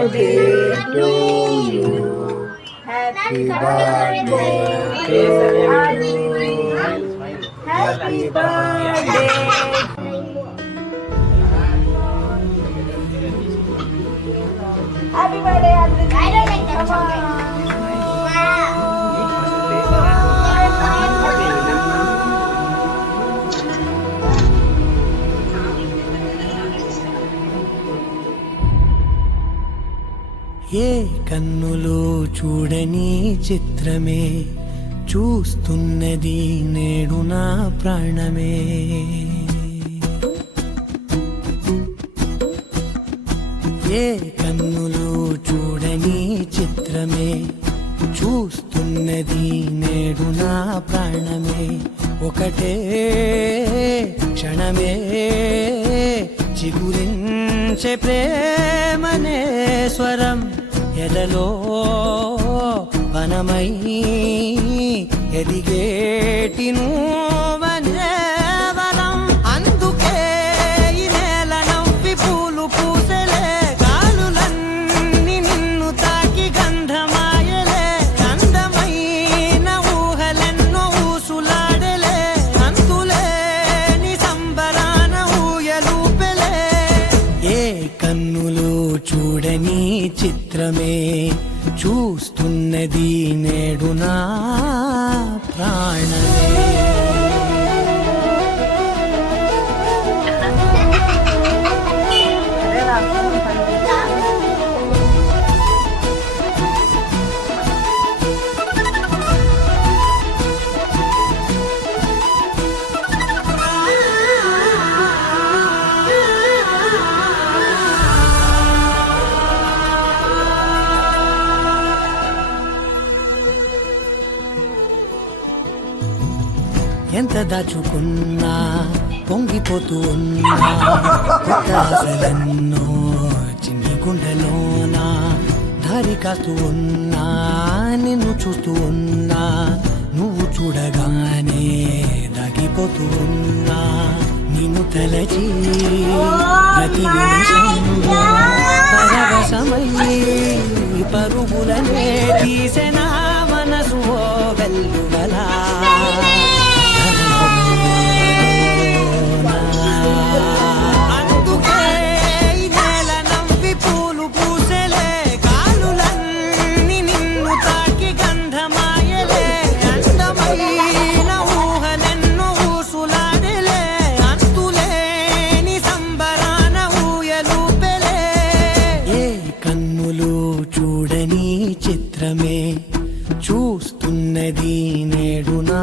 birthday to you. Happy birthday to you. Happy birthday. Happy birthday, Aditi. I don't like that chocolate. ఏ కన్నులో చూడని చిత్రమే చూస్తున్నది నేడు నా ప్రాణమే. ఏ కన్నులో చూడని చిత్రమే చూస్తున్నది నేడు నా ప్రాణమే. ఒకటే క్షణమే చిగురించే ప్రేమనే స్వరం ఎదలో వనమై ఎదిగేటి నువ్వనే వరం. అందుకే ఈ నేల నవ్వి పూలు పూసెలే, గాలులన్నీ నిన్ను తాకి గంధమాయలే. అందమైన ఊహలెన్నో ఊసులాడలే, అంతులేని సంబరాన ఊయలూపెలే. ఏ కన్నులో చూడని చిత్రమే చూస్తున్నది నేడు నా ప్రాణమే. ఎంత దాచుకున్నా పొంగిపోతూ ఉన్నా, కొత్త ఆశలెన్నో చిన్ని గుండెలోనా దారి కాస్తూ ఉన్నా. నిన్ను చూస్తూ ఉన్నా, నువ్వు చూడగానే దాగిపోతూ ఉన్నా. నిన్ను తలచి ప్రతి నిమిషం పరవశమయ్యి పరుగులనే తీసెనా మనసు ఓ వెల్లువలా. చూడని చిత్రమే చూస్తున్నది నేడు నా